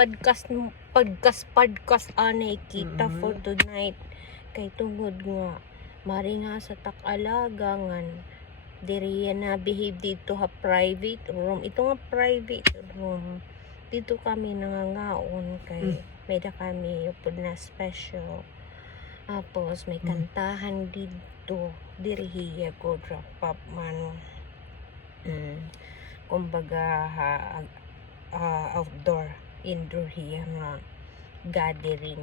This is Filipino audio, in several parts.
podcast anay kita for tonight. Kay tungod nga mari nga sa tak-alaga ngan diri na behave dito ha private room. Ito nga private room. Dito kami nangangaon kay may da kami upod na special. Tapos may kantahan dito. Diri hiya ko drop up man. Kumbaga outdoor, indoor hiya nga gathering.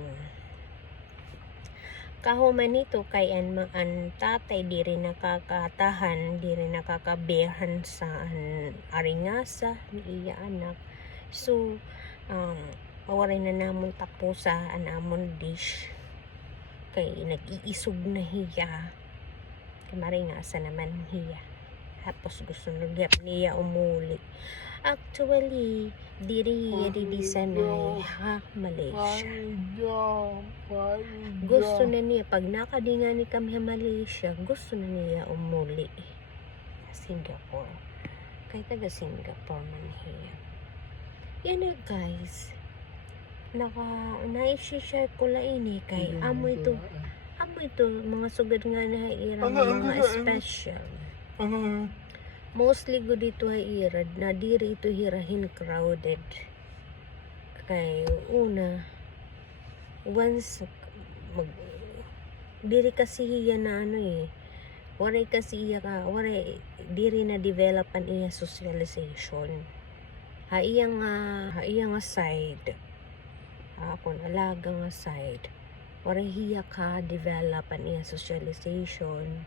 Kahuman nito kay an tatay diri nakakatahan, diri nakakabehan sa aringasa ni iya anak. So mawaray na namon tapusa anamon dish kay nag-iisog na hiya kay maringasa naman hiya. Tapos gusto nagyap niya umuli. Actually, diri sanay ha Malaysia. Gusto na niya pag nakadingan ni kami sa Malaysia, gusto na niya umuli Singapore. Kay taga Singapore man hiya. Yan na guys. Na-share ko la ini kay amo ito mga sugad nga na irang mga special. Mostly go dito ay irad na diri ito hirahin crowded. Kay una once diri kasi hiya na waray kasi iya ka waray diri na develop an iya socialization. Iya nga side akon alaga nga side waray hiya ka develop an iya socialization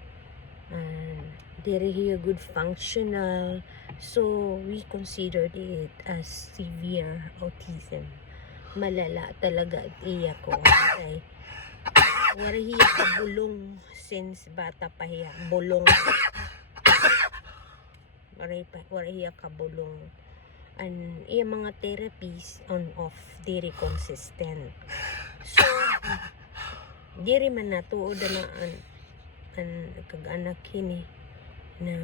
and diri hiya good functional, so we considered it as severe autism. Malala talaga iya ko kay waray hiya ka bulong since bata pa hiya bulong waray hiya ka bulong and iya mga therapies on off diri consistent. So diri man natuod na an kag-anak kini na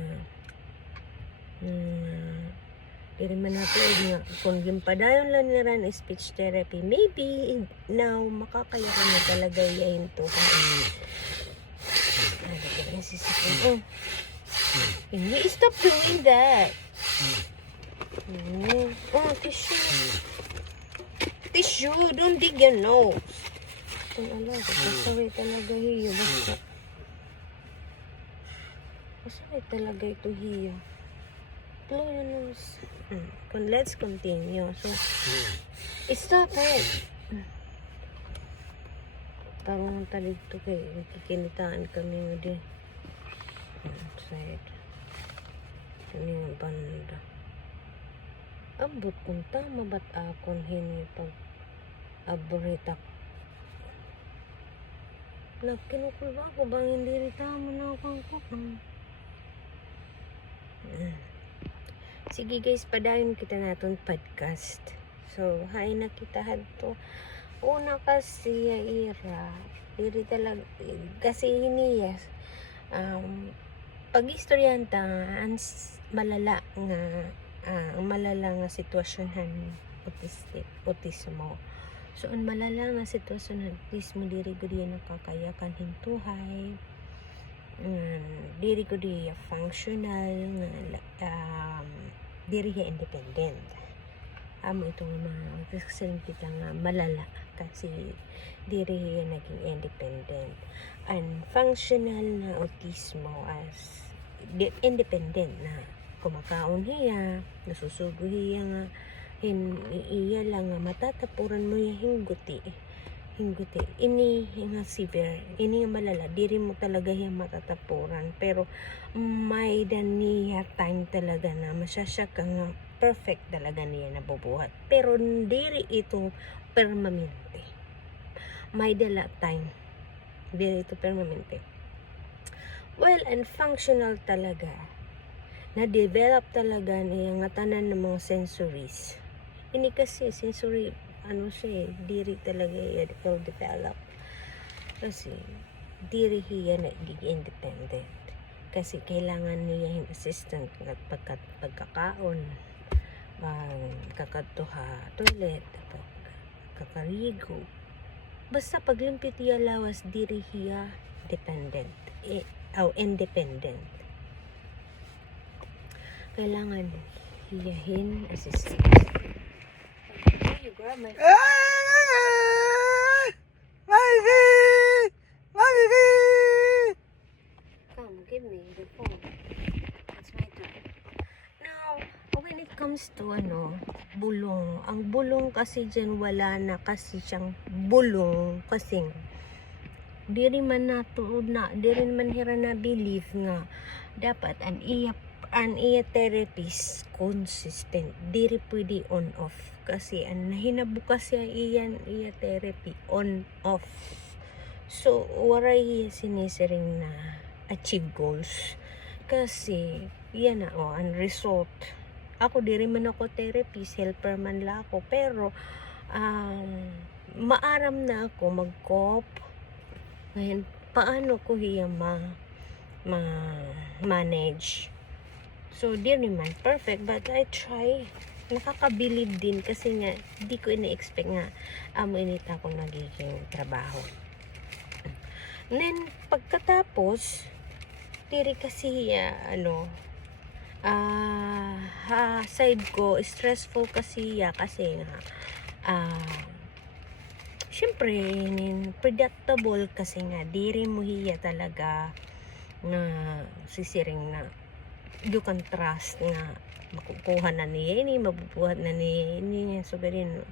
diri man natuod nga kung gimpadayon lang niran speech therapy, maybe now makakaya ka na talaga yahin to stop doing that. Tissue, don't dig your nose. Kung alaga, pasaway talaga hiyo. Pasaway talaga ito hiyo. Blow your nose. Let's continue. So, stop it. Parang talig to kay kikinitaan kami mo din. Outside. Kani nga banda. Abot kung tama ba't akon hini pag aboritak. Kinukulba ko bang hindi rin tama na akong kukang. Sige guys, padayon kita naton podcast. So, hay na kita hadto. Una kasi ira, diri talaga kasi hiniyas. Pag-istoryanta malala nga sitwasyon autismo. So, ang malala nga sitwasyon ng autismo, diri ko diya nakakayakan hintuhay. Diri ko diya functional, diri hiya independent. Amo itong mga kita nga malala kasi diri hiya naging independent. And functional na autismo as independent na kumakaon hiya, nasusugo hiya nga iya lang nga matatapuran mo yung hingguti ini nga severe, ini nga malala diri mo talaga yung matatapuran, pero may niya time talaga na masyasya ka nga perfect talaga niya nabubuhat, pero diri ito permanente, may dala time diri ito permanente. Well, and functional talaga na-develop talaga niya nga tanan ng mga sensories. Ini kasi sensory, diri talaga well develop. Kasi, diri hiya naging independent. Kasi kailangan niya yung assistant at pagkakaon, kakatuha, toilet, magkakarigo. Basta paglimpit iya lawas, diri hiya dependent. Independent. Kailangan hiyahin assistance. There you grab my Come, give me the phone. It's my turn. Now, when it comes to bulong. Ang bulong kasi dyan wala na kasi siyang bulong kasi di rin man hira na believe nga dapat an iya therapist consistent. Di rin pwede on off kasi ang hinabukas siya iya therapy on off. So, waray sinisiring na achieve goals. Kasi, yan na, ang result. Ako, di rin man ako therapist, helper man la ako. Pero, maaram na ako mag-cope. Ngayon, paano ko hiya manage? So, di rin man perfect, but I try. Nakakabilib din kasi nga, di ko ina-expect nga init ako nagiging trabaho. And then, pagkatapos, diri kasi, side ko, stressful kasi, kasi nga, syempre, predictable kasi nga, diri mo hiya talaga na sisiring na, you can trust na, makukuha na niya ini, mabubuhat na niya ini, so garin,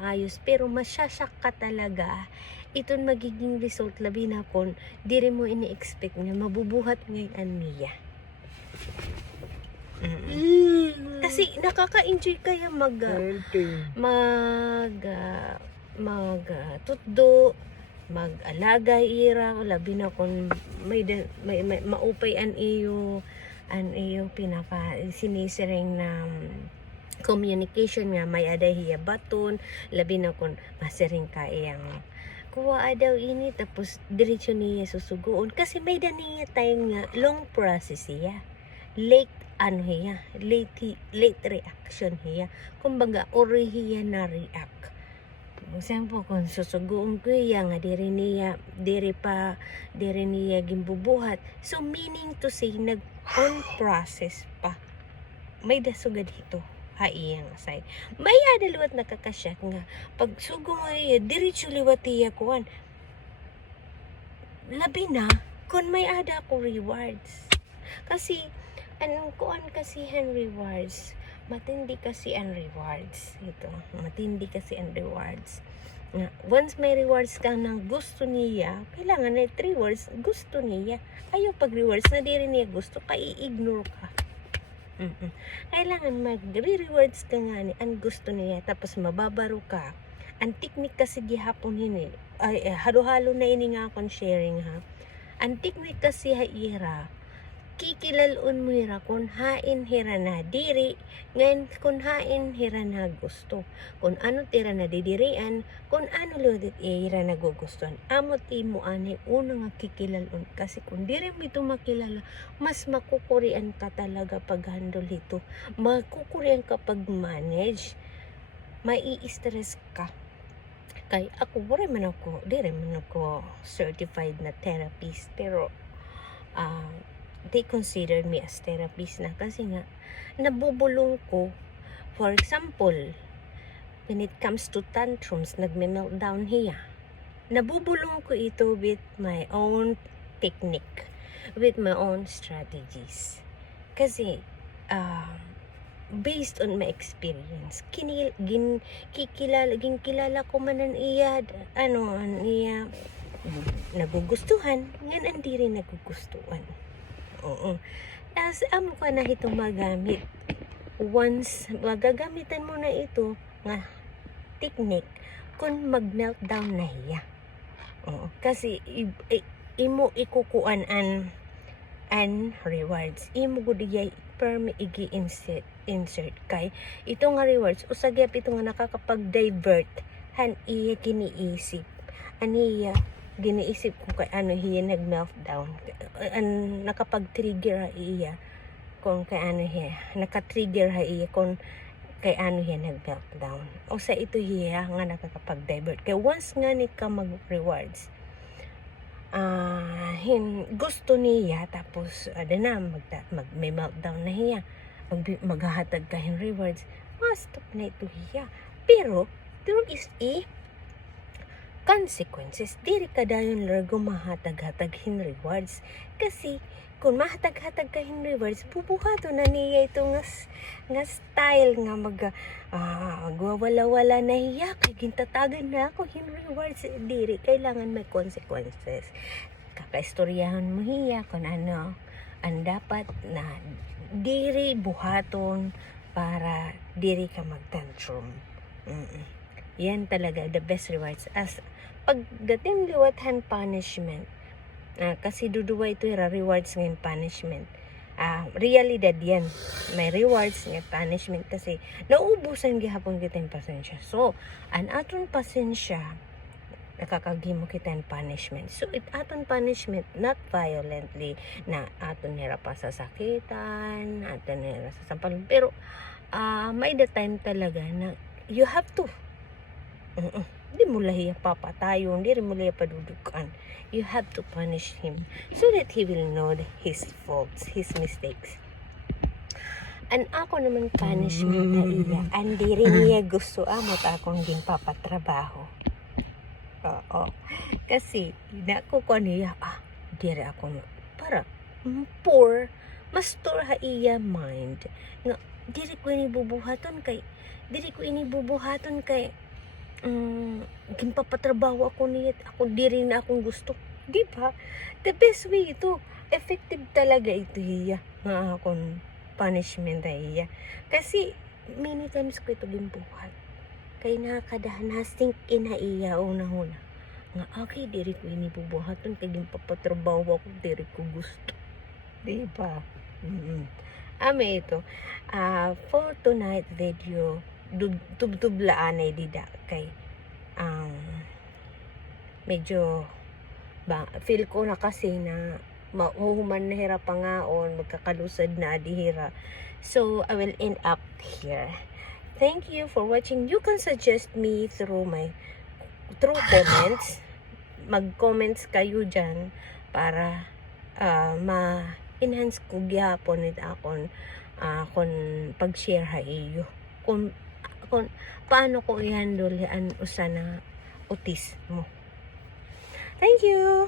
ayos, pero masyasyak ka talaga, iton magiging result labi na kung diri mo ini-expect na mabubuhat ngayon niya. Kasi nakaka-enjoy kaya tutdo, mag-alaga ira, labi na kung may maupay an iyo sinisiring na communication nga may adahiya baton, labi na kung masiring ka iyang kuha daw ini tapos diretso niya susugoon kasi may daniya tayong nga long process hiya, late reaction hiya, kumbaga ori hiya na react. Example, kung susugoon ko iya nga diri niya gimbubuhat, so meaning to say nag on process pa, may dasugad dito iyang aside. May adaliwat nakakasyak nga pag sugo nga iya diretso liwat iya kuan labi na kung may ada ko rewards kasi anong kuan kasi han rewards matindi kasi ang rewards nga once may rewards ka ng gusto niya, kailangan na 3 rewards gusto niya, ayaw pag rewards na di rin niya gusto i-ignore ka. Kailangan mag-rewards ka nga ni ang gusto niya tapos mababaro ka. Ang technique kasi gihapon hini halo-halo na ini nga akong sharing ha. Ang technique kasi ira kikilalon mo hira kung hain hira na diri ngayon kung hain hira na gusto kung ano tira na didirian kung ano lodit hira na gugustuhan amot imo ani uno nga kikilalon kasi kung diri mo ito makilala mas makukurian ka talaga pag handle ito, makukurian ka pag manage, mai-stress ka. Kay ako diri man ako certified na therapist pero they consider me as therapist na kasi nga nabubulong ko. For example, when it comes to tantrums, nagme-meltdown hiya, nabubulong ko ito with my own technique, with my own strategies. Kasi based on my experience, kilala ko man ang iya nagugustuhan, ngan hindi rin nagugustuhan. Oo. Tapos, amo ka na itong magamit. Once, magagamitan mo na ito, nga, technique, kung mag-meltdown na hiya. Oo. Kasi, imo ikukuan an rewards. Imo gudiyay, permi insert kay. Ito nga rewards, usagyap ito nga nakakapag-divert, han iya kiniisip. Aniya, giniisip ko kay ano hiya nag-meltdown nakapag-trigger iya kung kay ano hiya naka-trigger iya kung kay ano yan nag-meltdown. O sa ito hiya nga nakakapag-divert. Kaya once nga ni ka mag-rewards, gusto niya, tapos na, may meltdown na hiya. Maghahatag ka ng rewards, stop na ito hiya. Pero, there is a consequences. Diri ka dayon largo mahatag-hatag hin rewards. Kasi, kung mahatag-hatag ka hin rewards, bubuhato na niya ito nga style nga magwawala-wala na hiya. Kaya gintatagan na ako hin rewards. Diri, kailangan may consequences. Kakaistoryahan mo hiya kung ano ang dapat na diri buhaton para diri ka mag-tantrum. Yan talaga the best rewards. As pagdating liwathan punishment, kasi duduwa ito rewards ngayon punishment. Realidad yan, may rewards nga punishment kasi nauubusan gihapon kita yung pasensya. So an aton pasensya nakakagimo kita yung punishment. So it aton punishment not violently na aton nira pa sa sakitan, aton nira sa sampal, pero may the time talaga na you have to di mo lahiya papatayon, di rin mo lahiya padudukan. You have to punish him so that he will know his faults, his mistakes. And ako naman punishment na iya, and di rin niya gusto amot akong ginpapatrabaho. Oo. Kasi, ko niya, di rin ako para poor, mastor ha iya mind. Nga, di ko inibubuhaton kay ginpapatrabaho ako niya, ako di rin na akong gusto. Di ba? The best way ito. Effective talaga ito hiya. Nga akong punishment na hiya. Kasi, many times ko ito ginbuhat. Kaya nakakadahan na sink in na iya una-una. Nga, okay, di rin ko inibubuhaton kaya ginpapatrabaho ako, di rin ko gusto. Di ba? Ame ito. For tonight video, tubtublaan ay dida kay medyo feel ko na kasi na mahuhuman na hira pangaon, magkakalusad na adihira. So I will end up here. Thank you for watching. You can suggest me through comments. Mag-comments kayo dyan para ma-enhance ko gyapon it akon kung pag-share ha iyo. Kung paano ko i-handle yan usa na autismo. Thank you!